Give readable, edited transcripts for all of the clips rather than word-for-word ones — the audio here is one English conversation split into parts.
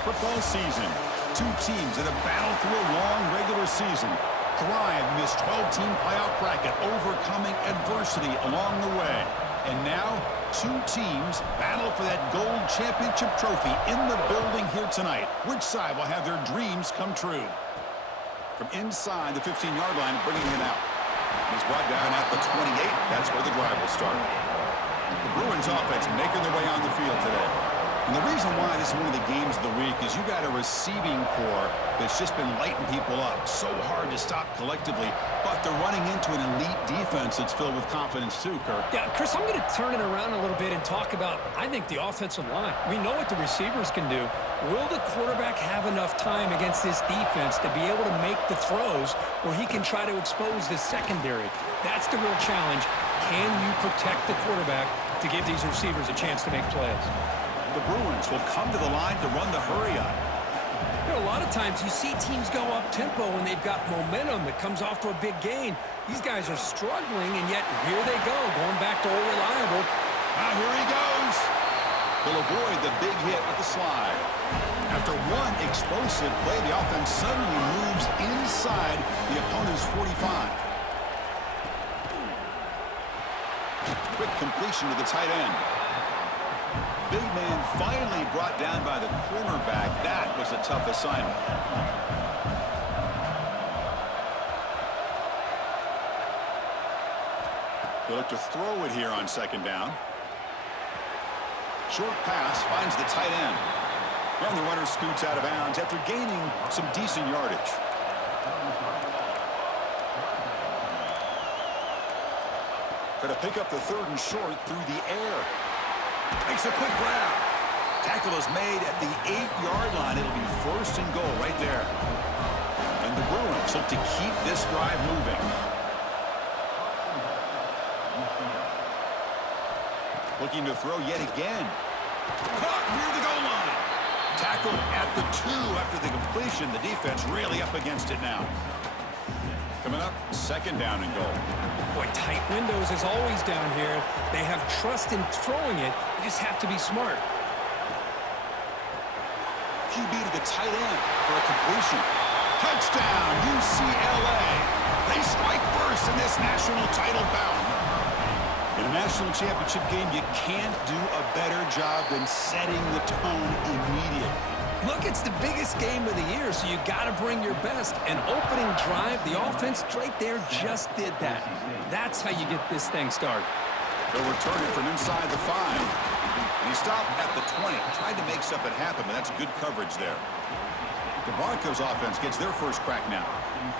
college football season. Two teams that have battled through a long regular season, thrive in this 12-team playoff bracket, overcoming adversity along the way. And now, two teams battle for that gold championship trophy in the building here tonight. Which side will have their dreams come true? From inside the 15-yard line, bringing it out. He's brought down at the 28. That's where the drive will start. The Bruins offense making their way on the field today. And the reason why this is one of the games of the week is you got a receiving core that's just been lighting people up. So hard to stop collectively, but they're running into an elite defense that's filled with confidence too, Kirk. Yeah, Chris, I'm going to turn it around a little bit and talk about, I think, the offensive line. We know what the receivers can do. Will the quarterback have enough time against this defense to be able to make the throws where he can try to expose the secondary? That's the real challenge. Can you protect the quarterback to give these receivers a chance to make plays? The Bruins will come to the line to run the hurry-up. You know, a lot of times you see teams go up-tempo when they've got momentum that comes off for a big gain. These guys are struggling, and yet here they go, going back to old reliable. Now here he goes. He'll avoid the big hit with the slide. After one explosive play, the offense suddenly moves inside the opponent's 45. Quick completion to the tight end. Big man finally brought down by the cornerback. That was a tough assignment. They look to throw it here on second down. Short pass finds the tight end. And the runner scoots out of bounds after gaining some decent yardage. Going to pick up the third and short through the air. Makes a quick grab. Tackle is made at the 8-yard line. It'll be first and goal right there. And the Bruins look to keep this drive moving. Looking to throw yet again. Caught near the goal line. Tackled at the 2 after the completion. The defense really up against it now. Coming up, second down and goal. Boy, tight windows as always down here. They have trust in throwing it. You just have to be smart. QB to the tight end for a completion. Touchdown, UCLA. They strike first in this national title bout. In a national championship game, you can't do a better job than setting the tone immediately. Look, it's the biggest game of the year, so you got to bring your best. An opening drive, the offense right there just did that. That's how you get this thing started. They'll return it from inside the 5. And he stopped at the 20. Tried to make something happen, but that's good coverage there. The Broncos offense gets their first crack now.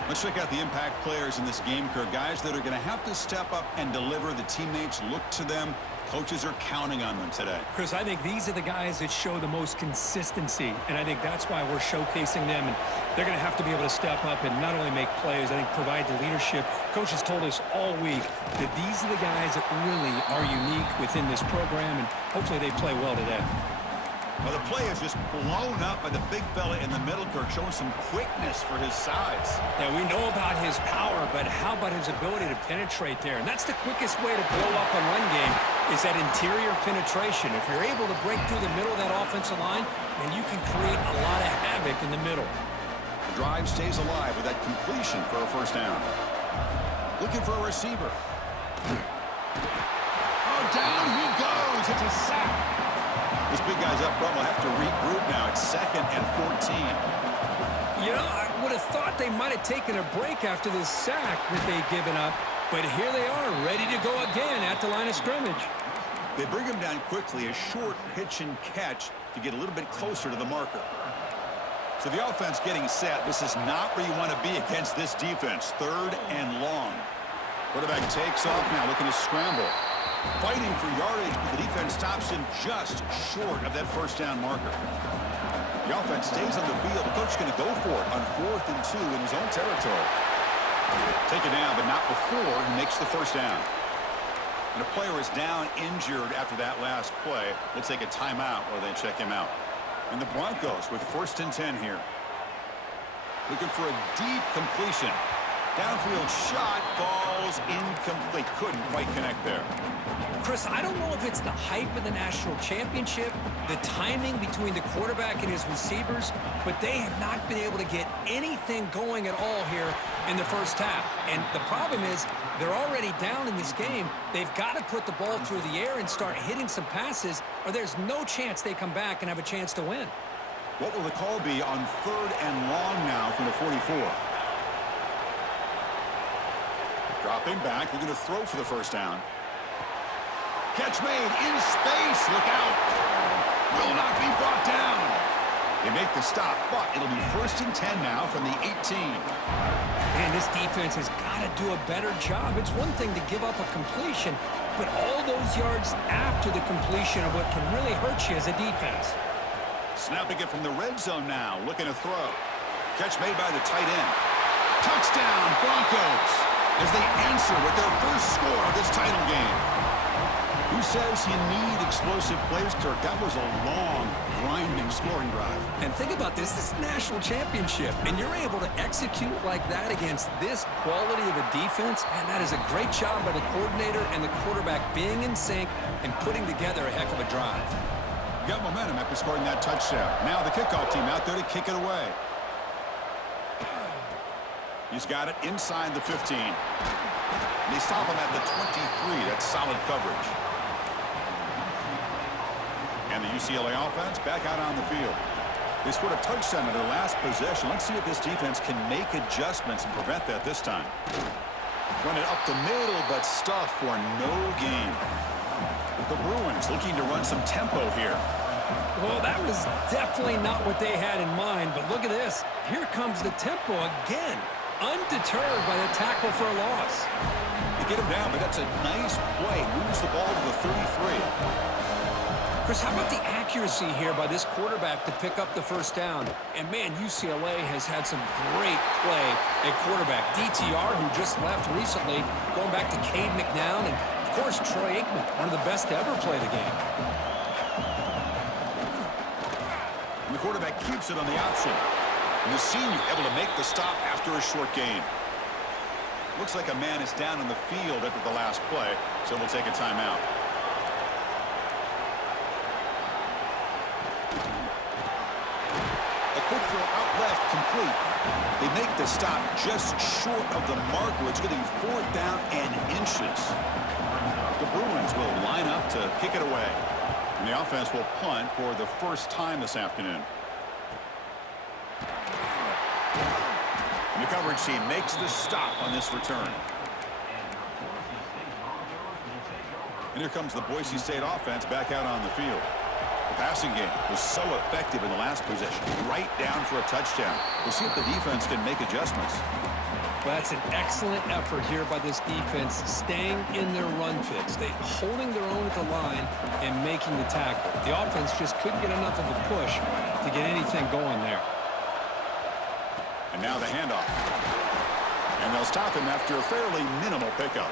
Let's check out the impact players in this game, Kirk. Guys that are going to have to step up and deliver. The teammates look to them. Coaches are counting on them today. Chris, I think these are the guys that show the most consistency, and I think that's why we're showcasing them. And they're going to have to be able to step up and not only make plays, I think provide the leadership. Coach has told us all week that these are the guys that really are unique within this program, and hopefully they play well today. Well, the play is just blown up by the big fella in the middle, Kirk, showing some quickness for his size. Yeah, we know about his power, but how about his ability to penetrate there? And that's the quickest way to blow up a run game is that interior penetration. If you're able to break through the middle of that offensive line, then you can create a lot of havoc in the middle. The drive stays alive with that completion for a first down. Looking for a receiver. Oh, down he goes. It's a sack. This big guy's up front will have to regroup now. It's second and 14. You know, I would have thought they might have taken a break after this sack that they'd given up, but here they are, ready to go again at the line of scrimmage. They bring him down quickly, a short pitch and catch to get a little bit closer to the marker. So the offense getting set. This is not where you want to be against this defense. Third and long. Quarterback takes off now, looking to scramble. Fighting for yardage, but the defense stops him just short of that first down marker. The offense stays on the field. The coach is going to go for it on 4th and 2 in his own territory. Take it down, but not before he makes the first down. And a player is down injured after that last play. We'll take a timeout while they check him out. And the Broncos with 1st and 10 here. Looking for a deep completion. Downfield shot falls incomplete. Couldn't quite connect there. Chris, I don't know if it's the hype of the national championship, the timing between the quarterback and his receivers, but they have not been able to get anything going at all here in the first half. And the problem is they're already down in this game. They've got to put the ball through the air and start hitting some passes, or there's no chance they come back and have a chance to win. What will the call be on 3rd and long now from the 44? Dropping back, looking to throw for the first down. Catch made in space. Look out. Will not be brought down. They make the stop, but it'll be 1st and 10 now from the 18. Man, this defense has got to do a better job. It's one thing to give up a completion, but all those yards after the completion are what can really hurt you as a defense. Snapping it from the red zone now, looking to throw. Catch made by the tight end. Touchdown, Broncos, as they answer with their first score of this title game. Who says you need explosive plays, Kirk? That was a long, grinding scoring drive. And think about this. This is a national championship, and you're able to execute like that against this quality of a defense. Man, that is a great job by the coordinator and the quarterback being in sync and putting together a heck of a drive. Got momentum after scoring that touchdown. Now the kickoff team out there to kick it away. He's got it inside the 15. And they stop him at the 23. That's solid coverage. And the UCLA offense back out on the field. They scored a touchdown in their last possession. Let's see if this defense can make adjustments and prevent that this time. Run it up the middle, but stuffed for no gain. The Bruins looking to run some tempo here. Well, that was definitely not what they had in mind, but look at this. Here comes the tempo again, undeterred by the tackle for a loss. They get him down, but that's a nice play. Moves the ball to the 33. Chris, how about the accuracy here by this quarterback to pick up the first down? And, man, UCLA has had some great play at quarterback. DTR, who just left recently, going back to Cade McNown, and, of course, Troy Aikman, one of the best to ever play the game. And the quarterback keeps it on the option. And the senior able to make the stop after a short gain. Looks like a man is down on the field after the last play, so we'll take a timeout. A quick throw out left, complete. They make the stop just short of the marker. It's going to be 4th down and inches. The Bruins will line up to kick it away. And the offense will punt for the first time this afternoon. And the coverage team makes the stop on this return. And here comes the Boise State offense back out on the field. The passing game was so effective in the last possession, right down for a touchdown. We'll see if the defense can make adjustments. Well, that's an excellent effort here by this defense, staying in their run fits. They holding their own at the line and making the tackle. The offense just couldn't get enough of a push to get anything going there. And now the handoff. And they'll stop him after a fairly minimal pickup.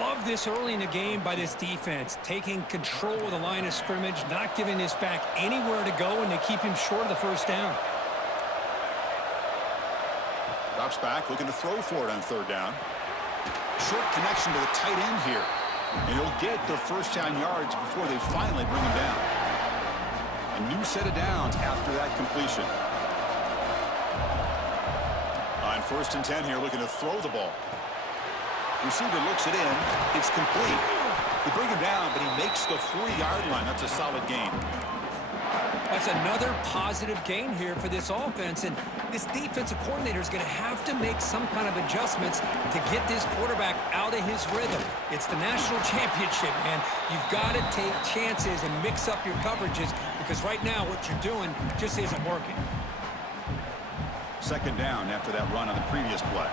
Love this early in the game by this defense, taking control of the line of scrimmage, not giving this back anywhere to go, and they keep him short of the first down. Drops back, looking to throw for it on 3rd down. Short connection to the tight end here. And he'll get the first down yards before they finally bring him down. A new set of downs after that completion. On 1st and 10 here, looking to throw the ball. Receiver looks it in. It's complete. They bring him down, but he makes the 4-yard line. That's a solid gain. That's another positive gain here for this offense, and this defensive coordinator is going to have to make some kind of adjustments to get this quarterback out of his rhythm. It's the national championship, man. You've got to take chances and mix up your coverages, because right now what you're doing just isn't working. 2nd down after that run on the previous play.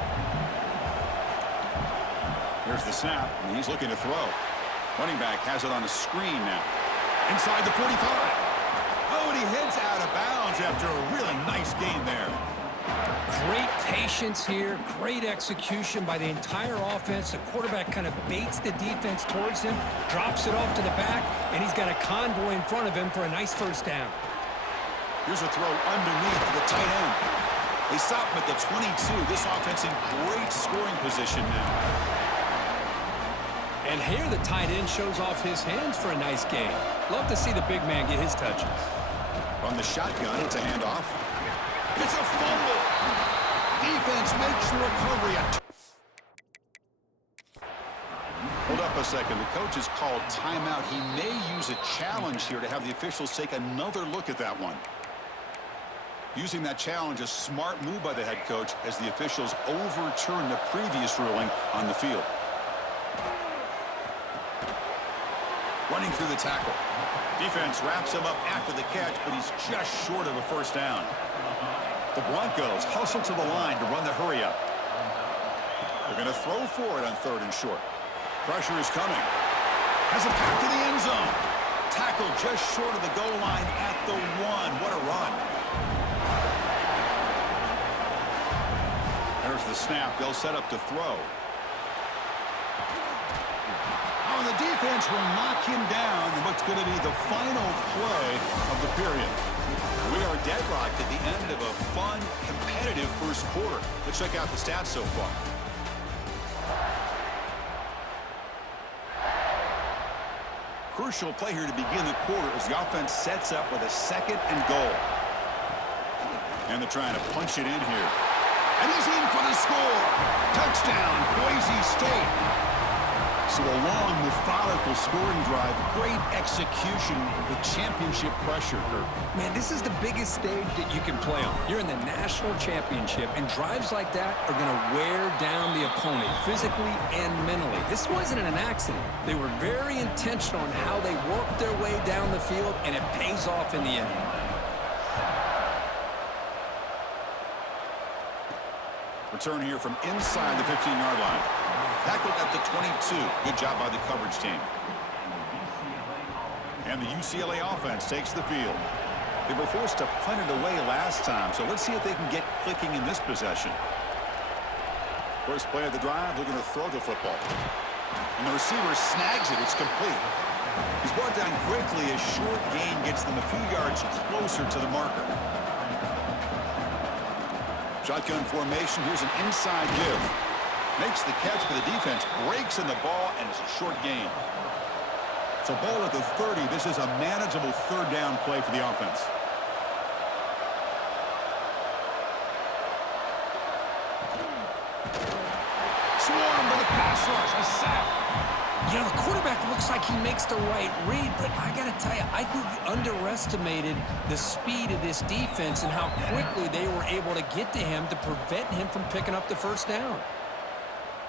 Here's the snap, and he's looking to throw. Running back has it on a screen now. Inside the 45. Oh, and he heads out of bounds after a really nice gain there. Great patience here, great execution by the entire offense. The quarterback kind of baits the defense towards him, drops it off to the back, and he's got a convoy in front of him for a nice first down. Here's a throw underneath to the tight end. They stop him at the 22. This offense in great scoring position now. And here the tight end shows off his hands for a nice game. Love to see the big man get his touches. From the shotgun, it's a handoff. It's a fumble. Defense makes the recovery. Hold up a second. The coach has called timeout. He may use a challenge here to have the officials take another look at that one. Using that challenge, a smart move by the head coach as the officials overturn the previous ruling on the field. Running through the tackle. Defense wraps him up after the catch, but he's just short of a first down. The Broncos hustle to the line to run the hurry up. They're going to throw for it on 3rd and short. Pressure is coming. Has a pass to the end zone. Tackle just short of the goal line at the 1. What a run. There's the snap. They'll set up to throw. Oh, the defense will knock him down in what's going to be the final play of the period. We are deadlocked at the end of a fun, competitive first quarter. Let's check out the stats so far. Crucial play here to begin the quarter as the offense sets up with a 2nd and goal. And they're trying to punch it in here. And he's in for the score. Touchdown, Boise State. So a long, methodical scoring drive. Great execution with championship pressure, Kirk. Man, this is the biggest stage that you can play on. You're in the national championship, and drives like that are going to wear down the opponent physically and mentally. This wasn't an accident. They were very intentional in how they worked their way down the field, and it pays off in the end. Return here from inside the 15-yard line. Tackled at the 22. Good job by the coverage team. And the UCLA offense takes the field. They were forced to punt it away last time, so let's see if they can get clicking in this possession. First play of the drive, they're going to throw the football. And the receiver snags it. It's complete. He's brought down quickly as short gain gets them a few yards closer to the marker. Shotgun formation. Here's an inside give. Makes the catch for the defense. Breaks in the ball, and it's a short gain. So ball at the 30. This is a manageable 3rd down play for the offense. Swarmed by the pass rush. A sack. You know, the quarterback looks like he makes the right read, but I got to tell you, I think he underestimated the speed of this defense and how quickly they were able to get to him to prevent him from picking up the first down.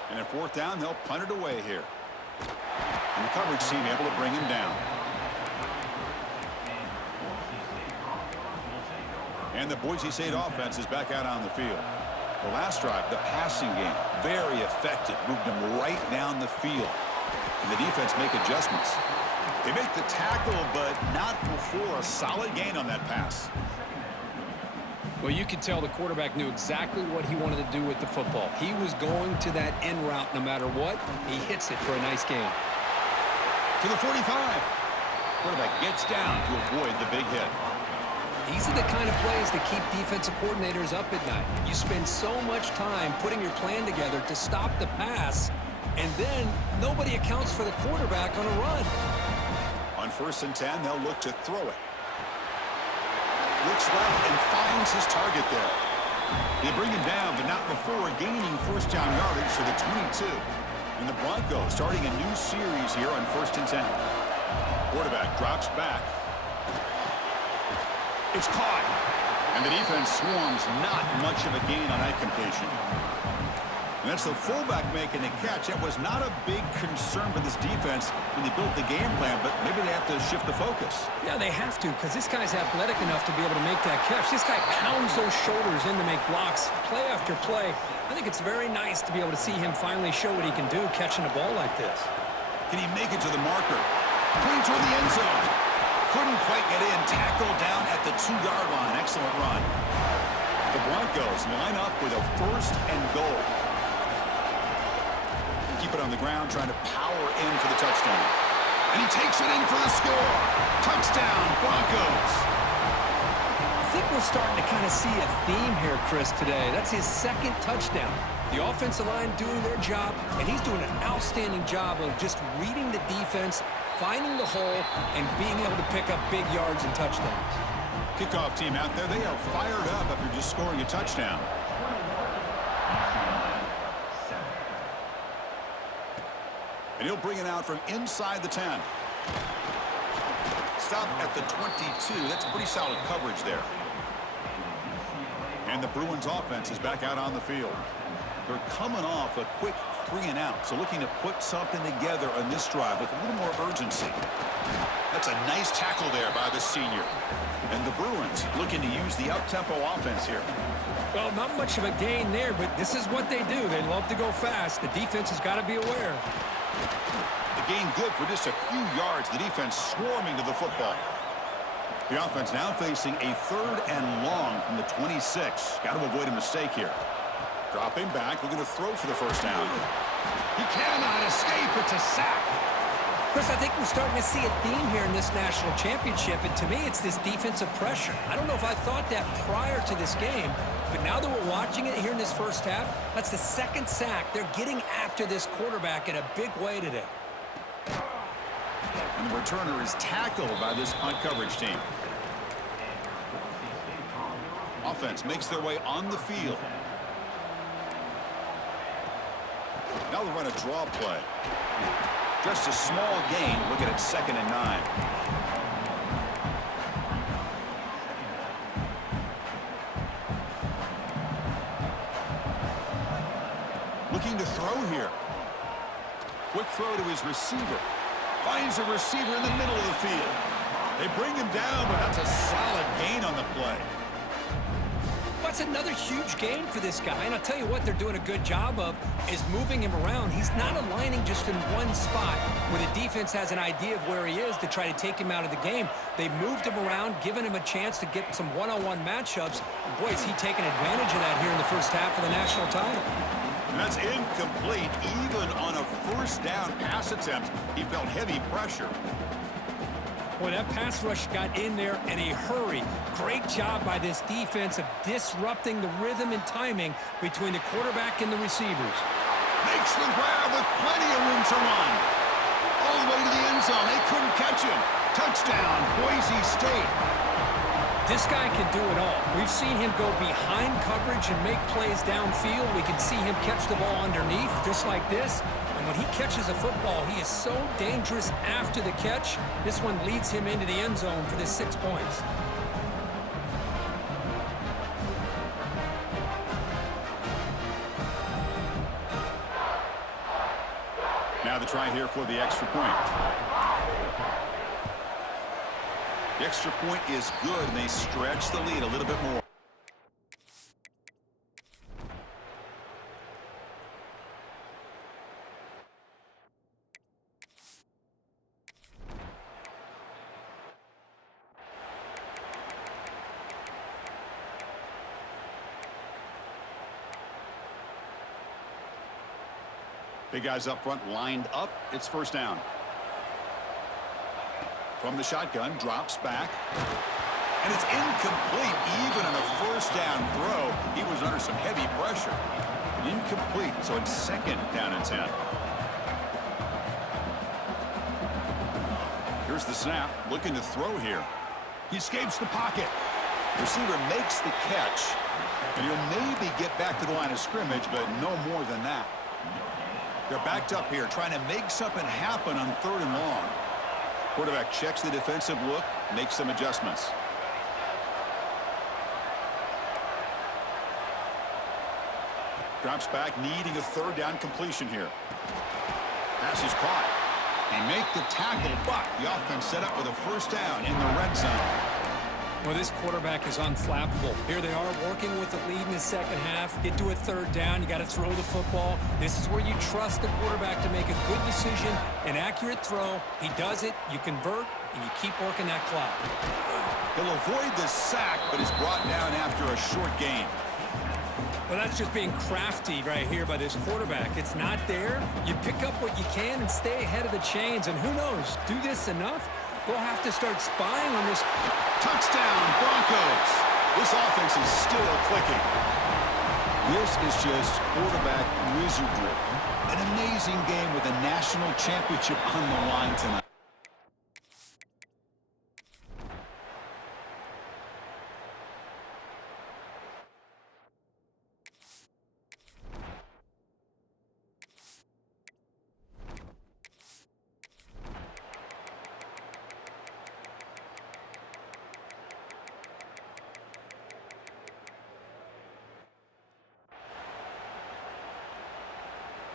And at 4th down, they'll punt it away here. And the coverage team able to bring him down. And the Boise State offense is back out on the field. The last drive, the passing game, very effective. Moved them right down the field. And the defense make adjustments. They make the tackle, but not before a solid gain on that pass. Well, you could tell the quarterback knew exactly what he wanted to do with the football. He was going to that end route no matter what. He hits it for a nice gain. To the 45. Quarterback gets down to avoid the big hit. These are the kind of plays that keep defensive coordinators up at night. You spend so much time putting your plan together to stop the pass, and then nobody accounts for the quarterback on a run. On 1st and 10, they'll look to throw it. Looks left and finds his target there. They bring him down, but not before gaining 1st down yardage to the 22. And the Broncos starting a new series here on 1st and 10. Quarterback drops back. It's caught. And the defense swarms. Not much of a gain on that completion. And that's the fullback making the catch. That was not a big concern for this defense when they built the game plan, but maybe they have to shift the focus. Yeah, they have to, because this guy's athletic enough to be able to make that catch. This guy pounds those shoulders in to make blocks play after play. I think it's very nice to be able to see him finally show what he can do catching a ball like this. Can he make it to the marker? Clean toward the end zone. Couldn't quite get in. Tackled down at the 2-yard line. Excellent run. The Broncos line up with a 1st and goal. Keep it on the ground, trying to power in for the touchdown. And he takes it in for the score. Touchdown, Broncos. I think we're starting to kind of see a theme here, Chris, today. That's his second touchdown. The offensive line doing their job, and he's doing an outstanding job of just reading the defense, finding the hole, and being able to pick up big yards and touchdowns. Kickoff team out there, they are fired up after just scoring a touchdown. And he'll bring it out from inside the 10. Stop at the 22. That's pretty solid coverage there. And the Bruins offense is back out on the field. They're coming off a quick 3-and-out, so looking to put something together on this drive with a little more urgency. That's a nice tackle there by the senior. And the Bruins looking to use the up-tempo offense here. Well, not much of a gain there, but this is what they do. They love to go fast. The defense has got to be aware. The gain good for just a few yards. The defense swarming to the football. The offense now facing a 3rd and long from the 26. Got to avoid a mistake here. Dropping back, looking to throw for the first down. He cannot escape. It's a sack. Chris, I think we're starting to see a theme here in this national championship, and to me, it's this defensive pressure. I don't know if I thought that prior to this game, but now that we're watching it here in this first half, that's the second sack. They're getting after this quarterback in a big way today. And the returner is tackled by this punt coverage team. Offense makes their way on the field. Now they'll run a draw play. Just a small gain. Look at it, 2nd and 9. Looking to throw here. Quick throw to his receiver. Finds a receiver in the middle of the field. They bring him down, but that's a solid gain on the play. That's another huge game for this guy, and I'll tell you what they're doing a good job of is moving him around. He's not aligning just in one spot where the defense has an idea of where he is to try to take him out of the game. They moved him around, giving him a chance to get some one-on-one matchups. And boy, is he taking advantage of that here in the first half of the national title. And that's incomplete. Even on a first down pass attempt, he felt heavy pressure. Boy, that pass rush got in there in a hurry. Great job by this defense of disrupting the rhythm and timing between the quarterback and the receivers. Makes the grab with plenty of room to run. All the way to the end zone. They couldn't catch him. Touchdown, Boise State. This guy can do it all. We've seen him go behind coverage and make plays downfield. We can see him catch the ball underneath, just like this. And when he catches a football, he is so dangerous after the catch. This one leads him into the end zone for the 6 points. Now the try here for the extra point. The extra point is good, and they stretch the lead a little bit more. Big guys up front lined up. It's first down. From the shotgun, drops back. And it's incomplete. Even on a first down throw, he was under some heavy pressure. Incomplete, so it's 2nd down and 10. Here's the snap, looking to throw here. He escapes the pocket. Receiver makes the catch, and he'll maybe get back to the line of scrimmage, but no more than that. They're backed up here, trying to make something happen on 3rd and long. Quarterback checks the defensive look, makes some adjustments. Drops back, needing a 3rd down completion here. Pass is caught. They make the tackle, but the offense set up with a first down in the red zone. Well, this quarterback is unflappable. Here they are working with the lead in the second half. Get to a 3rd down. You got to throw the football. This is where you trust the quarterback to make a good decision, an accurate throw. He does it. You convert, and you keep working that clock. He'll avoid the sack, but is brought down after a short gain. Well, that's just being crafty right here by this quarterback. It's not there. You pick up what you can and stay ahead of the chains. And who knows, do this enough, we'll have to start spying on this. Touchdown, Broncos. This offense is still clicking. This is just quarterback wizardry. An amazing game with a national championship on the line tonight.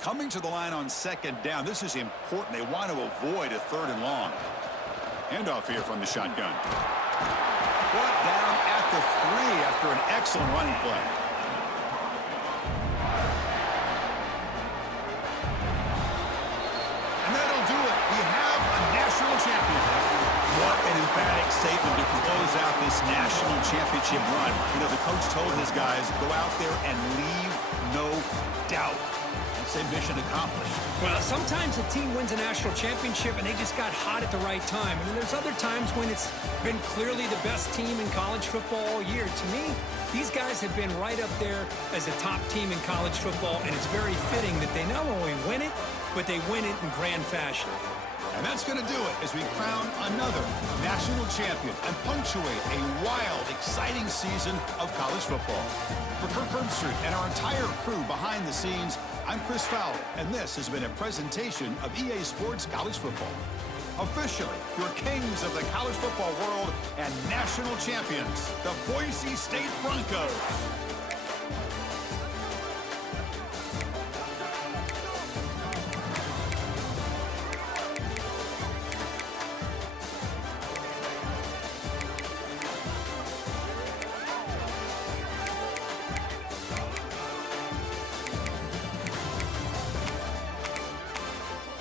Coming to the line on second down. This is important. They want to avoid a 3rd and long. Handoff here from the shotgun. Brought down at the 3 after an excellent running play. And that'll do it. We have a national champion. What an emphatic statement to close out this national championship run. You know, the coach told his guys, go out there and leave no doubt. Mission accomplished. Well, sometimes a team wins a national championship and they just got hot at the right time. I mean, there's other times when it's been clearly the best team in college football all year. To me, these guys have been right up there as a top team in college football, and it's very fitting that they not only win it, but they win it in grand fashion. And that's going to do it as we crown another national champion and punctuate a wild, exciting season of college football. For Kirk Herbstreit and our entire crew behind the scenes, I'm Chris Fowler, and this has been a presentation of EA Sports College Football. Officially, your kings of the college football world and national champions, the Boise State Broncos.